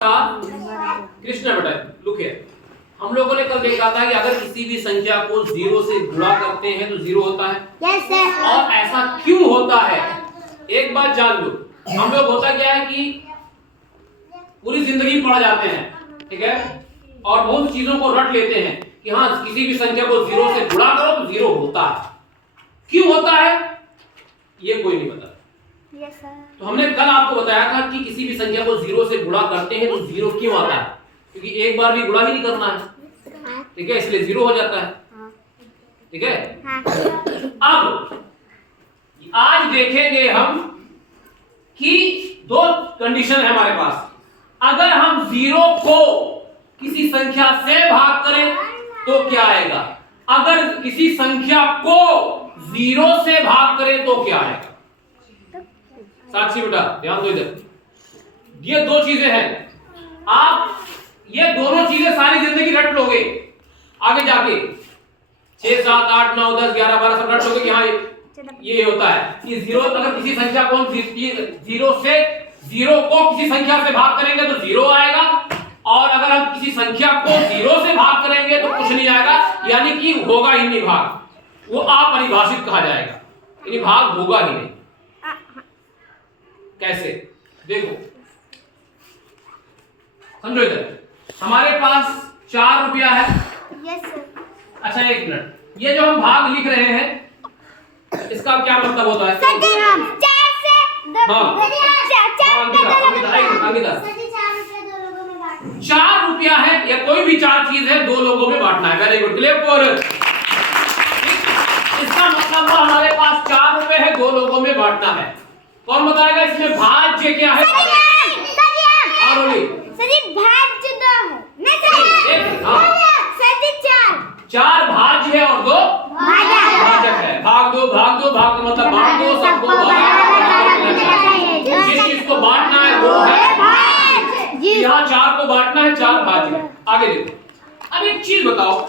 कृष्णा बेटा look here, हम लोगों ने कल देखा था कि अगर किसी भी संख्या को जीरो से गुणा करते हैं तो जीरो होता है। Yes sir. और ऐसा क्यों होता है एक बात जान लो, हम लोग होता क्या है कि पूरी जिंदगी पढ़ जाते हैं, ठीक है, और बहुत चीजों को रट लेते हैं कि हाँ किसी भी संख्या को जीरो से गुणा करो तो जीरो होता है। क्यों होता है ये कोई नहीं पता। Yes sir. तो हमने कल आपको बताया था कि किसी भी संख्या को जीरो से गुणा करते हैं तो जीरो क्यों आता है, क्योंकि एक बार भी गुणा ही नहीं करना है, ठीक है, इसलिए जीरो हो जाता है, ठीक है। अब आज देखेंगे हम कि दो कंडीशन है हमारे पास। अगर हम जीरो को किसी संख्या से भाग करें तो क्या आएगा, अगर किसी संख्या को जीरो से भाग करें तो क्या आएगा। साक्षी बेटा ध्यान दो इधर, ये दो चीजें हैं, आप ये दोनों चीजें सारी जिंदगी रट लोगे, आगे जाके 6 7 8 9 10 11 12 सब रट लोगे कि हाँ ये होता है कि जीरो, अगर किसी संख्या को जीरो को किसी संख्या से भाग करेंगे तो जीरो आएगा, और अगर हम किसी संख्या को जीरो से भाग करेंगे तो कुछ नहीं आएगा, यानी कि होगा ही नहीं भाग, वो अपरिभाषित कहा जाएगा, यानी भाग होगा ही नहीं। कैसे देखो, समझो इधर, हमारे पास 4 रुपया है। Yes sir. अच्छा एक मिनट, ये जो हम भाग लिख रहे हैं इसका क्या मतलब होता है? अंकिता 4 रुपया है या कोई भी 4 चीज है, 2 लोगों में बांटना है। Very good, clear for. इसका मतलब हमारे पास 4 रुपए है, 2 लोगों में बांटना है। कौन बताएगा इसमें भाज्य क्या है? हाँ बोलिए। भाज्य 2 है। हाँ 4 भाज्य है और 2 भाजक है। भाग दो भाग का मतलब बांट दो, सबको जिस चीज को बांटना है वो है, यहाँ 4 को बांटना है, 4 भाज्य। आगे देखो, अब एक चीज बताओ,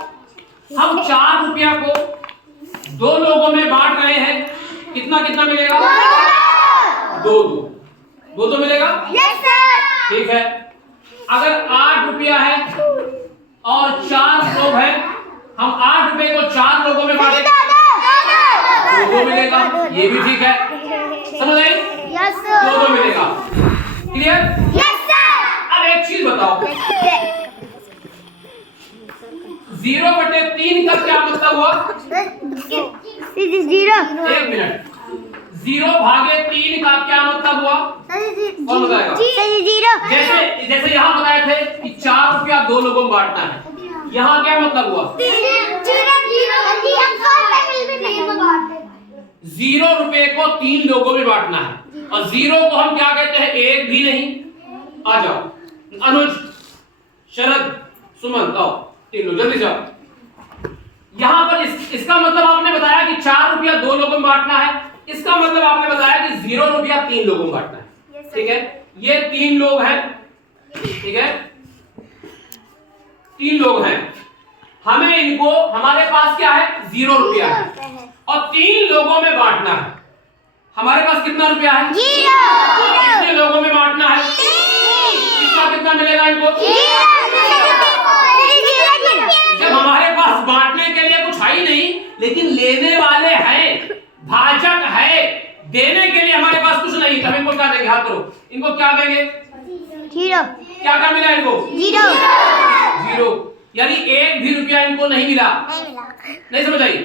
हम 4 रुपया को 2 लोगों में बांट रहे हैं, कितना कितना मिलेगा? 2 तो मिलेगा। Yes sir. ठीक है, अगर 8 रुपया है और 4 लोग हैं, हम 8 रुपए को 4 लोगों में बांटेंगे, 2 मिलेगा, ये भी ठीक है, समझ आई? Yes sir. 2 मिलेगा, क्लियर? Yes sir. अब एक चीज बताओ, 0/3 का क्या मतलब हुआ? 0। एक मिनट, 0/3 का क्या मतलब हुआ? कौन बताएगा? 0। जैसे यहाँ बताए थे कि 4 रुपया 2 लोगों में बांटना है, यहाँ क्या मतलब हुआ? 0 रुपए को 3 लोगों में बांटना है, और 0 को हम क्या कहते हैं? एक भी नहीं। आ जाओ अनुज, शरद, सुमन, आओ 3 लोग जल्दी जाओ। यहाँ पर इसका मतलब आपने बताया कि 4 रुपया 2 लोगों में बांटना है, इसका मतलब आपने बताया कि 0 रुपया 3 लोगों में बांटना है, ठीक है। ये 3 लोग हैं, ठीक है, 3 लोग हैं, हमें इनको, हमारे पास क्या है? 0 रुपया है और 3 लोगों में बांटना है। हमारे पास कितना रुपया है? 0। कितने लोगों में बांटना है? कितना मिलेगा इनको? जब हमारे पास बांटने के लिए कुछ है ही नहीं, लेकिन लेने वाले हैं, भाजक है, देने के लिए हमारे पास कुछ नहीं, तब इनको क्या देंगे? हाथ करो, इनको क्या देंगे? 0। क्या मिला इनको? 0, यानी 1 भी रुपया इनको नहीं मिला। नहीं समझ आई?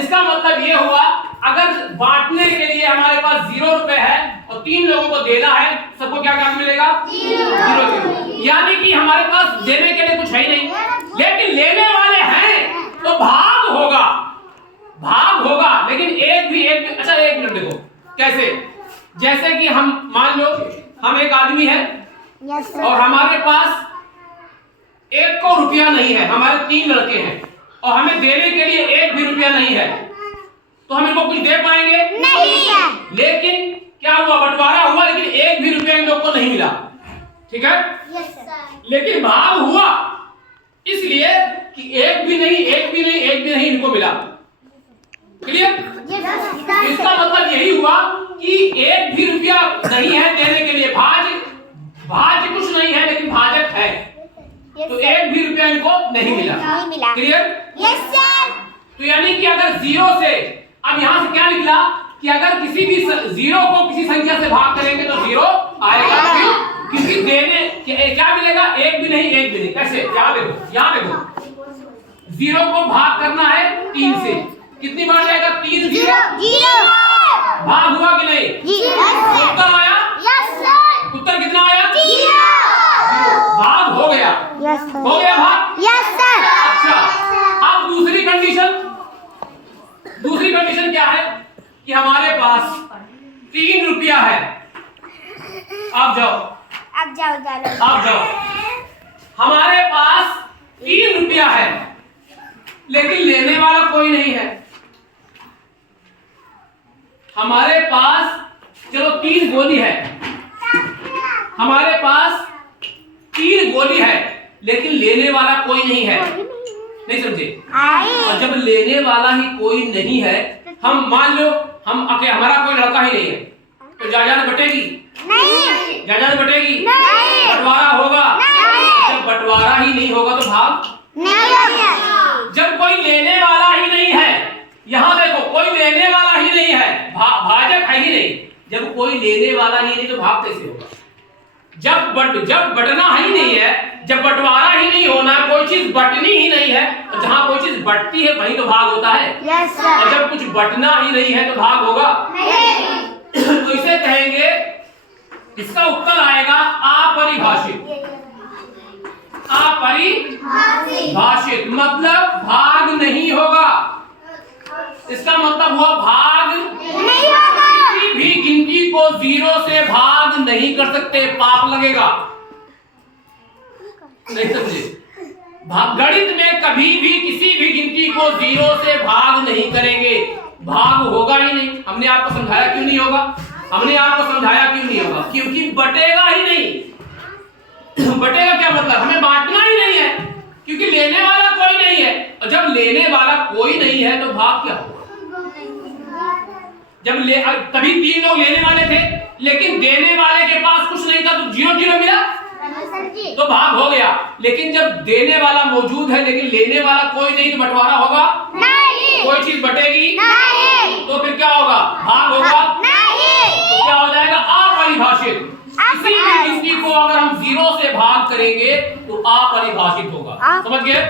इसका मतलब ये हुआ, अगर बांटने के लिए हमारे पास 0 रुपए है और 3 लोगों को देना है, सबको क्या मिलेगा? 0। यानी कि हमारे पास देने के लिए कुछ है ही नहीं, लेकिन लेने वाले हैं तो भाग होगा, लेकिन एक भी। अच्छा एक मिनट देखो कैसे, जैसे कि हम मान लो हम एक आदमी है और हमारे पास 1 को रुपया नहीं है, हमारे 3 लड़के हैं और हमें देने के लिए 1 भी रुपया नहीं है, तो हम इनको कुछ दे पाएंगे? नहीं। लेकिन क्या हुआ? बंटवारा हुआ, लेकिन 1 भी रुपया इन लोग को नहीं मिला, ठीक है। लेकिन भाग हुआ इसलिए कि 1 भी नहीं इनको मिला, क्लियर? इसका मतलब यही हुआ कि 1 भी रुपया नहीं है देने के लिए, भाज्य कुछ नहीं है। तो एक भी रुपया इनको नहीं मिला। नहीं मिला। क्लियर? Yes sir. तो यानी कि अगर जीरो से, अब यहाँ से क्या निकला कि अगर किसी भी जीरो को किसी संख्या से भाग करेंगे तो जीरो आएगा। क्यों? क्योंकि देने क्या मिलेगा? एक भी नहीं, एक भी नहीं। कैसे? यहाँ देखो जीरो को भाग करना है 3 से, कितनी बार जाएगा? 3 जीरो जीरो। भाग हुआ कि नहीं? उत्तर आया? Yes sir. उत्तर कितना आया? जीरो। भाग हो गया। Yes sir. हो गया भाग? Yes sir. अच्छा, अब दूसरी कंडीशन क्या है कि हमारे पास 3 रुपया है। आप जाओ। हमारे पास 3 रुपया है, लेकिन लेने वाला कोई नहीं है। हमारे पास चलो 3 गोली है, हमारे पास 3 गोली है, लेकिन लेने वाला कोई नहीं है। नहीं समझे? और जब लेने वाला ही कोई नहीं है, हम मान लो हमारा कोई लड़का ही नहीं है, तो जायदाद बटेगी? नहीं। जायदाद बटेगी? नहीं। बंटवारा होगा? नहीं। जब बंटवारा ही नहीं होगा तो भाग नहीं। जब कोई लेने वाला ही नहीं है, यहाँ देखो कोई लेने वाला ही नहीं है, भाजक है ही नहीं। जब कोई लेने वाला ही नहीं तो भाग कैसे होगा? जब बटना ही नहीं है, जब बंटवारा ही नहीं होना, कोई चीज बटनी ही नहीं है, तो जहाँ कोई चीज बटती है वहीं तो भाग होता है। Yes sir. और जब कुछ बटना ही नहीं है तो भाग होगा? तो इसे कहेंगे, इसका उत्तर आएगा अपरिभाषित। अपरिभाषित मतलब भाग नहीं होगा। इसका मतलब हुआ भाग नहीं होगा। किसी भी गिनती को 0 से भाग नहीं कर सकते, पाप लगेगा। नहीं समझे? गणित में कभी भी किसी भी गिनती को 0 से भाग नहीं करेंगे, भाग होगा ही नहीं। हमने आपको समझाया क्यों नहीं होगा? क्योंकि बटेगा ही नहीं। बटेगा क्या मतलब? हमें बांटना ही नहीं है, क्योंकि लेने वाला कोई नहीं है। और जब लेने वाला कोई नहीं है तो भाग क्या होगा? तभी 3 लोग लेने वाले थे, लेकिन देने वाले के पास कुछ नहीं था तो 0-0 मिला तो भाग हो गया। लेकिन जब देने वाला मौजूद है लेकिन लेने वाला कोई नहीं तो बंटवारा होगा? नहीं। कोई चीज बटेगी? नहीं। तो फिर क्या होगा? भाग होगा? नहीं। तो क्या हो जाएगा? अपरिभाषित। किसी भी गिनती को अगर हम 0 से भाग करेंगे तो अपरिभाषित होगा। समझ गए?